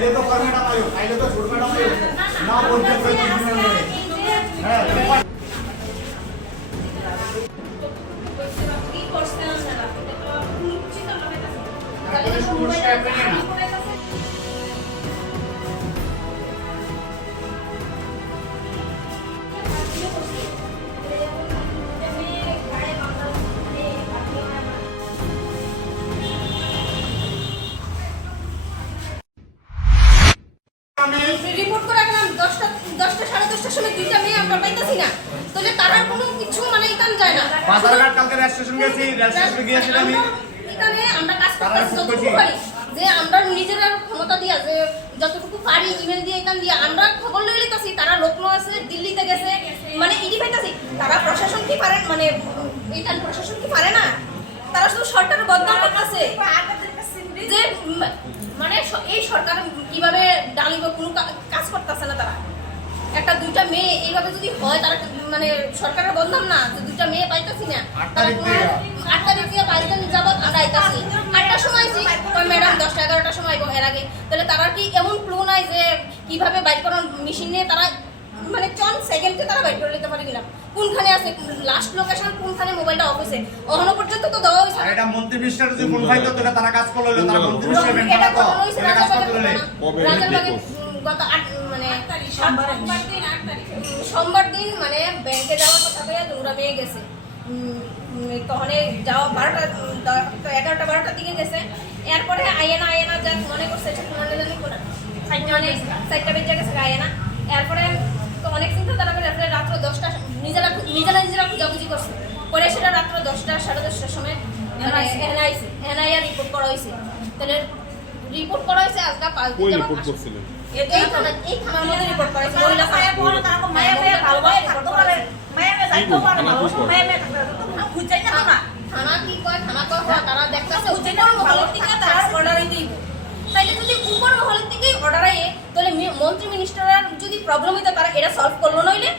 আইলে তো for madam আয়ো আইলে তো ছোট ম্যাডাম আয়ো না বলতে করে হ্যাঁ কোর্স করতে হবে না তাহলে আমি দশটা সময় দুইটা মেয়ে আমরা পাইতেছি না। তাহলে তারা কোনো কিছু মানে ইতান যায় না। বাজারঘাট কালকে রেল স্টেশন গেছি রেল স্টেশনে গিয়েছিলাম আমি। এখানে আমরা কাজ তারা করতেছি যতটুকু পারি। যে আমরা নিজেরা ক্ষমতা দিয়া যে যতটুকু পারি ইমেল দিয়ে এখান দিয়ে আমরা খবর লই লিতাছি তারা লখনৌ আছে দিল্লিতে গেছে মানে ইডি পাইতাছি। তারা প্রশাসন কি পারে মানে এখান প্রশাসন কি পারে না? তারা শুধু সরকারের বদনাম করতেছে। যে মানে এই সরকার কীভাবে ডালিব কোনো কাজ করতেছে না তারা। একটা দুইটা মেয়ে এইভাবে যদি হয় তারা মানে সরকারের বদনাম না? যে দুইটা মেয়ে পাইতেছি না আট তারা তারিখ। দিয়ে। বাইশ দিন যাবত আমরা আটটার সময় আইছি ম্যাডাম দশটা এগারোটার সময় আইবো এর আগে। তাহলে তারা কি এমন ক্লু নাই যে কীভাবে বাইক করার মেশিন নিয়ে তারা মানে চন সেকেন্ডে তারা বাইক করে নিতে পারে কিনা? কোনখানে আছে? লাস্ট লোকেশন কোনখানে মোবাইলটা অফ হয়েছে? অহনো পর্যন্ত তো দেওয়া হয়েছে। এটা মন্ত্রী মিনিস্টার যদি ফোন পাইতো তাহলে তারা কাজ করল তারা মন্ত্রী মিনিস্টার এটা কাজ রাজাবাগে করতে গত আট মানে সোমবার দিন মানে ব্যাংকে যাওয়ার কথা কইয়া দুরা মেয়ে গেছে তখন যাওয়া বারোটা এগারোটা বারোটার দিকে গেছে। এরপরে আইএনা আইএনা যা মনে করছে কোনো জানি মানে চারটা বেজে গেছে আইএনা। এরপরে তো অনেক চিন্তা তারা করে এরপরে রাত্র দশটা নিজেরা নিজেরা নিজেরা খুঁজাখুঁজি করছে। করে সেটা রাত্র দশটা সাড়ে দশটার সময় মানে এনআইসি। এনআইআর রিপোর্ট করা হয়েছে তাহলে রিপোর্ট করা হয়েছে আজকে পাঁচ দিন রিপোর্ট করছিলেন? থানা কি কয়? থানা কয়? তারা দেখতেছে। তারা তাইলে যদি উপর মহলের থেকে অর্ডার আইয়ে তাহলে মন্ত্রী মিনিস্টারের যদি প্রবলেম হইতো তারা এটা সলভ করল নইলে?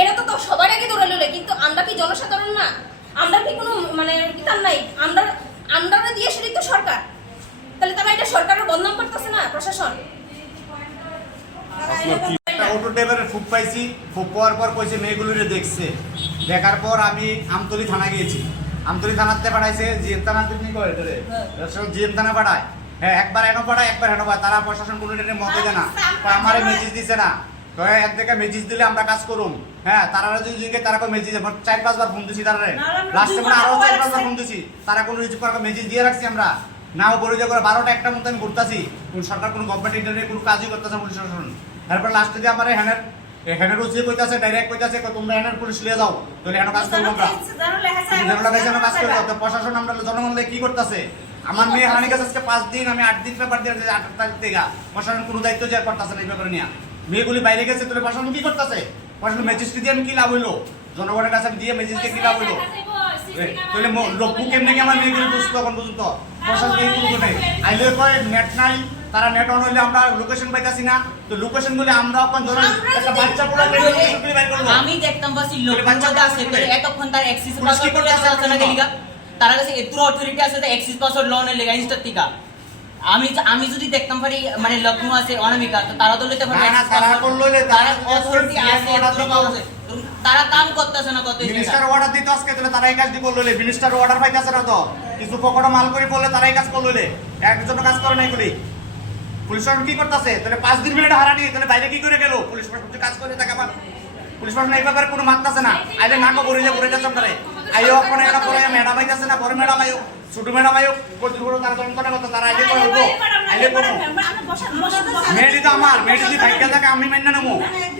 এটা তো তো সবার আগে ধরে লইলে কিন্তু আমরা কি জনসাধারণ না? আমরা কি কোনো মানে কিতার নাই। আমরা আমরা দিয়ে সেটাই তো সরকার তাহলে তারা এটা সরকারের বদনাম করতেছে না প্রশাসন আপনার কি একটা অটো ড্রাইভারের ফুক পাইছি ফুক পাওয়ার পর কইছে মেয়েগুলোরে দেখছে। দেখার পর আমি আমতলি থানা গিয়েছি। আমতলি থানাতে পাঠাইছে জিএম থানাতে কি করে রে জিএম থানা পাঠায়। হ্যাঁ একবার এনো পাঠায় একবার এনো পাঠায়। তারা প্রশাসন কোনো ডেটে মতে দেয় না। কয় আমারে মেজিস দিছে না। কয় এক থেকে মেজিস দিলে আমরা কাজ করুম। হ্যাঁ তারা যদি জিজ্ঞে তারা কয় মেজিস চার পাঁচবার ফোন দিছি তারা লাস্টে মানে আরও চার পাঁচবার ফোন দিছি। তারা কোনো রিচিভ করার মেজিস দিয়ে রাখছি আমরা। নাও পরিচয় করে বারোটা একটা মতো আমি ঘুরতাছি। কোন সরকার কোনো গভর্নমেন্ট ইন্টারনেট কোনো কাজই করতেছে পুলিশ প্রশাসন। তারপর লাস্টে দিয়ে আমার হ্যানের হ্যানের উচিত কইতাছে ডাইরেক্ট কইতাছে তোমরা হ্যানের পুলিশ লিয়ে যাও তাহলে হ্যাঁ কাজ করব আমরা। জনতা কাছে কাজ করে তো প্রশাসন আমরা জনগণ কি করতেছে? আমার মেয়ে হানি কাছে আজকে পাঁচ দিন আমি আট দিন পেপার দিয়ে আট তারিখ থেকে। প্রশাসন কোনো দায়িত্ব যে করতেছে না এই ব্যাপারে নিয়ে। মেয়েগুলি বাইরে গেছে তাহলে প্রশাসন কি করতেছে? প্রশাসন ম্যাজিস্ট্রি দিয়ে আমি কি লাভ হইল? জনগণের কাছে দিয়ে ম্যাজিস্ট্রি কি লাভ হইল? তাহলে লোকু কেমনে কি আমার মেয়েগুলি বুঝতো এখন পর্যন্ত? প্রশাসন এই কোনো নেই আইলে কয় নেট নাই তারা নেট অন হইলে আমরা লোকেশন পাইতাছি না। তো লোকেশন গুলি আমরা এখন ধরুন একটা বাচ্চা পোলা লোকেশন গুলি বাইর করব। আমি দেখতাম বাস লোক বাচ্চা আছে করে। এতক্ষণ তার কি পাসওয়ার্ড করে আসে আছে না গেলিগা। তার কাছে এত অথরিটি আছে তো এক্সিস পাসওয়ার্ড লোনের লেগা ইনস্টার টিকা। আমি আমি যদি দেখতাম পারি মানে লক্ষ্ণৌ আছে অনামিকা তো তারা তো লইতে পারবে না, তারা। করল তারা অথরিটি আছে আছে। তারা কাম করতেছে না কত মিনিস্টার অর্ডার দিতে আজকে তাহলে তারা এই কাজটি করল মিনিস্টার অর্ডার পাইতেছে না তো। কিছু পকেটে মাল করে বললে তারা এই কাজ করল একজন কাজ করে নাই গুলি পুলিশ প্রশাসন কি করতেছে? তাহলে পাঁচ দিন মিনিট হারানি তাহলে বাইরে কি করে গেল? পুলিশ প্রশাসন কাজ করে তাকে আবার পুলিশ প্রশাসন এই ব্যাপারে কোনো মাত্রাছে না। আইলে না কো বলে বলে যাচ্ছে আপনারে। আইও ওখানে এটা পরে ম্যাডাম আইতাছে না বড় ম্যাডাম আইও ছোট ম্যাডাম আইও কর্তৃপক্ষ তারা যন্ত্রণা করতে তারা আইলে করে হইবো। আইলে করব মেয়েটি তো আমার মেয়েটি যদি ভাগ্য থাকে আমি মেনে নেব।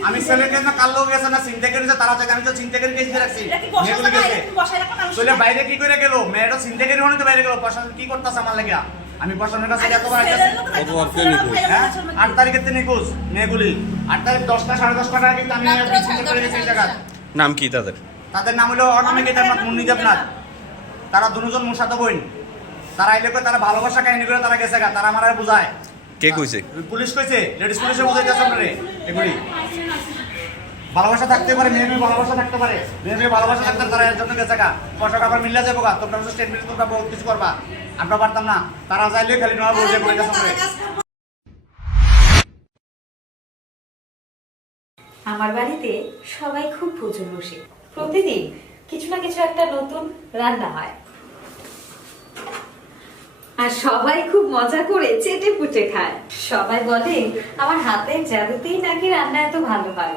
আমি ছেলেকে না কাল লোক গেছে না চিন্তা করেছে তারা থেকে আমি তো চিন্তা করে দিয়ে রাখছি। মেয়েগুলো গেছে। তাহলে বাইরে কি করে গেল? মেয়েটা চিন্তা করে তো বাইরে গেল। প্রশাসন কি করতেছে আমার লাগে আমি প্রশাসনের কাছে এতবার কে নিখোঁজ? হ্যাঁ? আট তারিখের নিখোঁজ মেয়েগুলি। আট তারিখ দশটা সাড়ে দশটা টাকা কিন্তু আমি চিন্তা করে গেছি এই জায়গা নাম কি তাদের? তাদের নাম হলো অনামিক কেদারনাথ মুন্নি দেবনাথ তারা দুজন মুসাতো বোন। তারা আইলে করে তারা ভালোবাসা কাহিনী করে তারা গেছে গা তারা আমার আর বুঝায়। কে কইছে? পুলিশ কইছে লেডিস পুলিশে বুঝাইতেছে আপনারে এগুলি। ভালোবাসা থাকতে পারে মেয়ে মেয়ে ভালোবাসা থাকতে পারে। মেয়ে মেয়ে ভালোবাসা থাকতে তারা এর জন্য বেঁচে গা পয়সা টাকা মিললে যাব গা, তোমরা স্টেট মিলে তোমরা বহুত কিছু করবা। আমরা পারতাম না, তারা চাইলে খালি নয় বলতে করে আমার বাড়িতে সবাই খুব প্রচুর বসে। প্রতিদিন কিছু না কিছু একটা নতুন রান্না হয়। আর সবাই খুব মজা করে চেটে পুটে খায়। সবাই বলে, আমার হাতের জাদুতেই নাকি রান্না এত ভালো হয়?